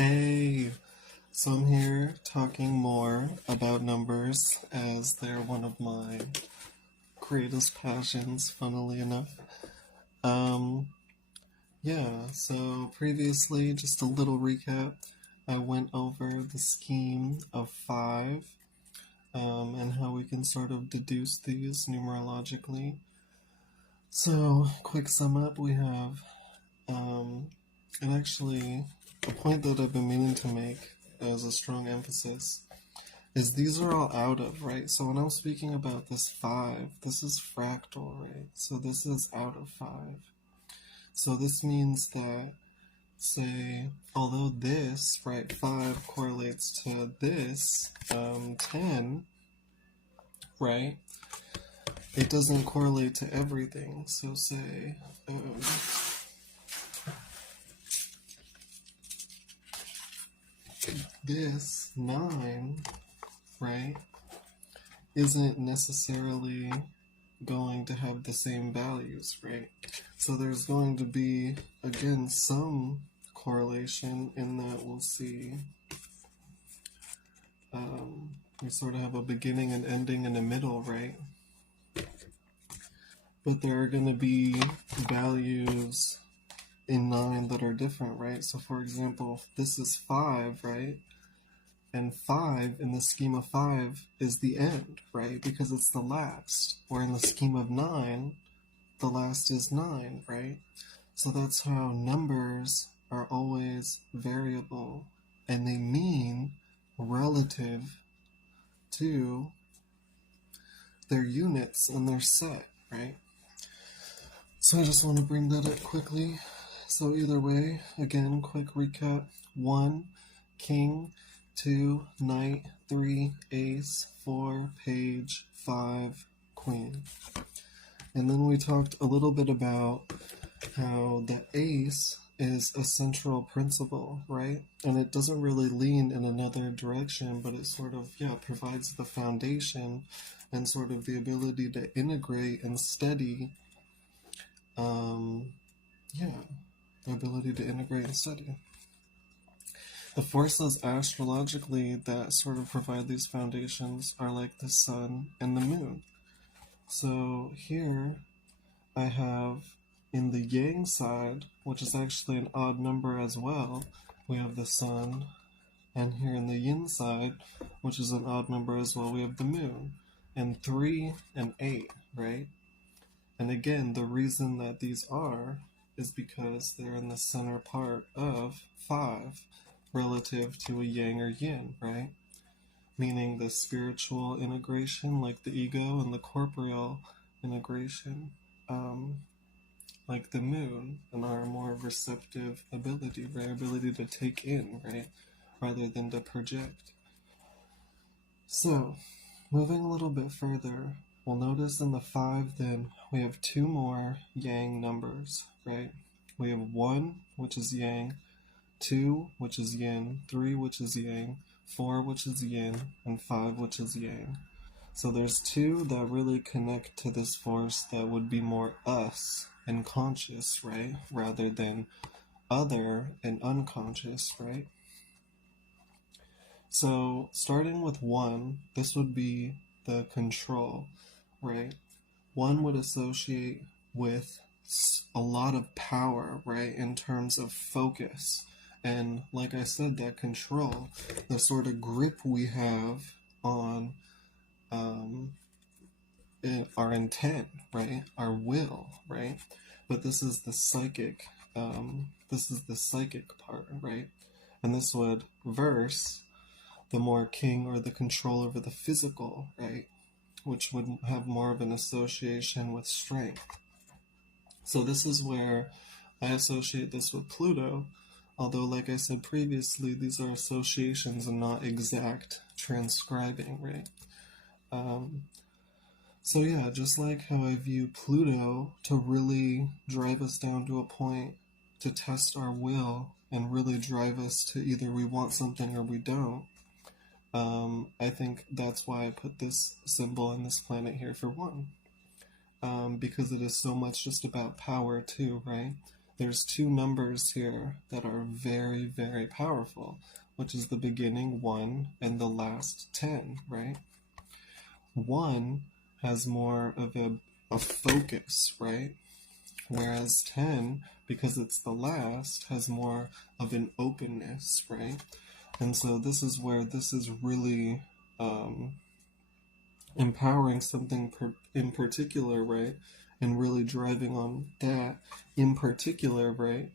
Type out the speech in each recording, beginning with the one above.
Hey, so I'm here talking more about numbers as they're one of my greatest passions, funnily enough. Um, so previously, just a little recap, I went over the scheme of five, and how we can sort of deduce these numerologically. So, quick sum up, we have, um, and actually, a point that I've been meaning to make as a strong emphasis is these are all out of, right? So when I'm speaking about this 5, this is fractal, right? So this is out of 5. So this means that, say, although this, right, 5 correlates to this, 10, right? It doesn't correlate to everything. So say, this 9, right, isn't necessarily going to have the same values, right? So there's going to be, again, some correlation in that we'll see we sort of have a beginning and ending in the middle, right? But there are going to be values in 9 that are different, right? So for example, if this is 5, right? And 5 in the scheme of 5 is the end, right? Because it's the last. Where in the scheme of 9, the last is 9, right? So that's how numbers are always variable, and they mean relative to their units and their set, right? So I just want to bring that up quickly. So either way, again, quick recap. 1, king. 2, knight. 3, ace. 4, page. 5, queen. And then we talked a little bit about how the ace is a central principle, right? And it doesn't really lean in another direction, but it sort of, provides the foundation and sort of the ability to integrate and steady, the ability to integrate and study. The forces astrologically that sort of provide these foundations are like the sun and the moon. So here I have in the yang side, which is actually an odd number as well, we have the sun. And here in the yin side, which is an odd number as well, we have the moon. And 3 and 8, right? And again, the reason that these are is because they're in the center part of 5 relative to a yang or yin, right? Meaning the spiritual integration, like the ego, and the corporeal integration, like the moon, and our more receptive ability, right? Ability to take in, right? Rather than to project. So, moving a little bit further, we'll notice in the 5 then we have 2 more yang numbers, right? We have 1, which is yang, 2, which is yin, 3, which is yang, 4, which is yin, and 5, which is yang. So there's 2 that really connect to this force that would be more us and conscious, right? Rather than other and unconscious, right? So starting with 1, this would be the control, right? 1 would associate with a lot of power, right? In terms of focus. And like I said, that control, the sort of grip we have on our intent, right? Our will, right? But this is the psychic, part, right? And this would verse the more king or the control over the physical, right? Which would have more of an association with strength. So this is where I associate this with Pluto, although like I said previously, these are associations and not exact transcribing, right? So yeah, just like how I view Pluto to really drive us down to a point to test our will and really drive us to either we want something or we don't, I think that's why I put this symbol and this planet here for 1. Because it is so much just about power too, right? there's two numbers here that are very, very powerful, which is the beginning 1 and the last 10, right? 1 has more of a focus, right? Whereas 10, because it's the last, has more of an openness, right? And so this is where this is really empowering something in particular, right? And really driving on that in particular, right?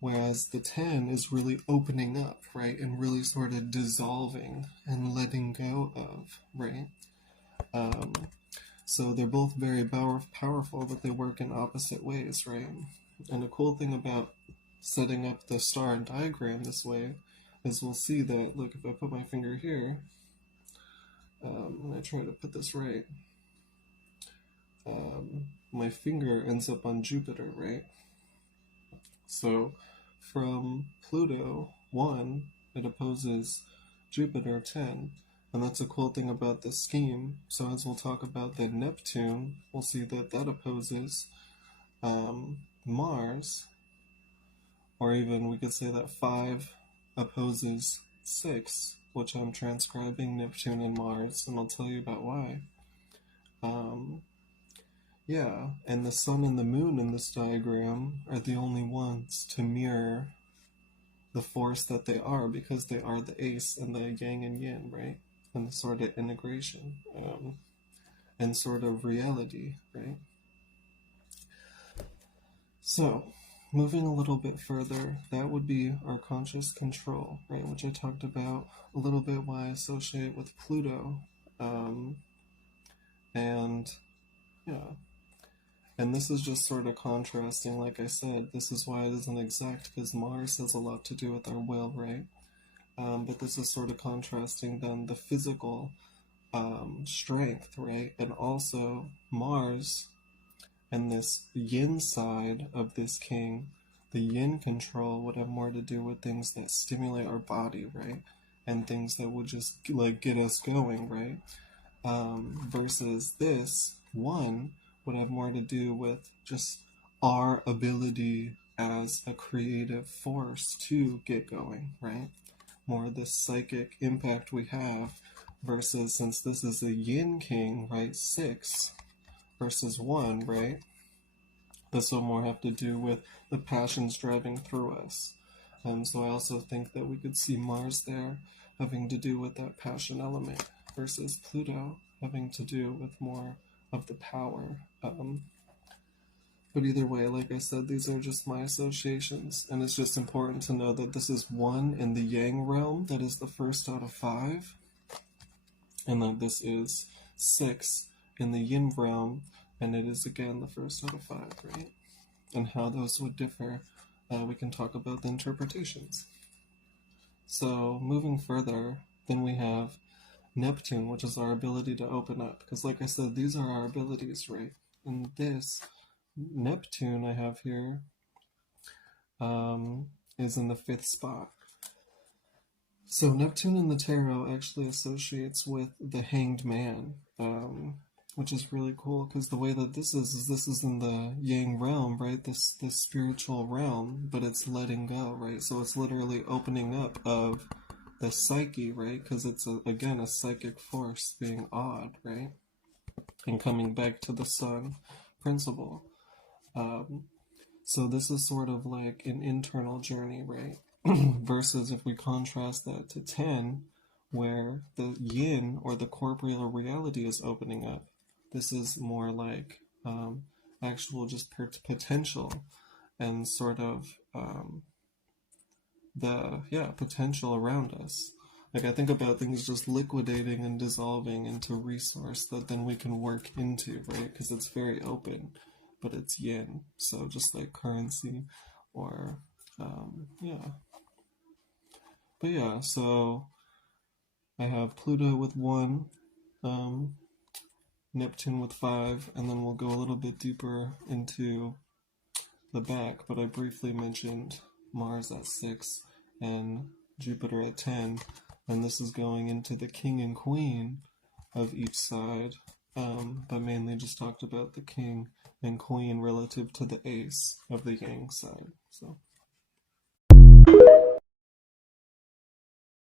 Whereas the 10 is really opening up, right? And really sort of dissolving and letting go of, right? So they're both very powerful, but they work in opposite ways, right? And the cool thing about setting up the star and diagram this way is we'll see that, look, if I put my finger here, and I try to put this right, my finger ends up on Jupiter, right? So from Pluto 1, it opposes Jupiter 10. And that's a cool thing about this scheme. So as we'll talk about the Neptune, we'll see that that opposes Mars, or even we could say that 5 opposes 6, which I'm transcribing Neptune and Mars, and I'll tell you about why. Yeah, and the sun and the moon in this diagram are the only ones to mirror the force that they are, because they are the ace and the yang and yin, right? And the sort of integration and sort of reality, right? So, moving a little bit further, that would be our conscious control, right? Which I talked about a little bit, why I associate with Pluto. And yeah. And this is just sort of contrasting, like I said, this is why it isn't exact, because Mars has a lot to do with our will, right? But this is sort of contrasting then the physical strength, right? And also Mars and this yin side of this king, the yin control would have more to do with things that stimulate our body, right? And things that would just like get us going, right? Versus this one would have more to do with just our ability as a creative force to get going, right? More of this psychic impact we have, versus, since this is a yin king, right, 6 versus 1, right? This will more have to do with the passions driving through us. So I also think that we could see Mars there having to do with that passion element, versus Pluto having to do with more of the power. But either way, like I said, these are just my associations, and it's just important to know that this is 1 in the Yang realm, that is the first out of 5, and that this is 6 in the Yin realm, and it is again the first out of 5, right? And how those would differ, we can talk about the interpretations. So moving further, then we have Neptune, which is our ability to open up, because like I said, these are our abilities, right? And this Neptune I have here is in the 5th spot. So Neptune in the tarot actually associates with the Hanged Man, which is really cool, because the way that this is in the Yang realm, right? This spiritual realm, but it's letting go, right? So it's literally opening up of the psyche, right? Because it's again a psychic force being odd, right? And coming back to the sun principle. So this is sort of like an internal journey, right? Versus if we contrast that to 10, where the yin or the corporeal reality is opening up. This is more like actual just potential and sort of the potential around us. Like I think about things just liquidating and dissolving into resource that then we can work into, right? Because it's very open, but it's yin. So just like currency or But yeah, so I have Pluto with 1, Neptune with 5, and then we'll go a little bit deeper into the back, but I briefly mentioned Mars at 6 and Jupiter at 10, and this is going into the king and queen of each side, but mainly just talked about the king and queen relative to the ace of the yang side. So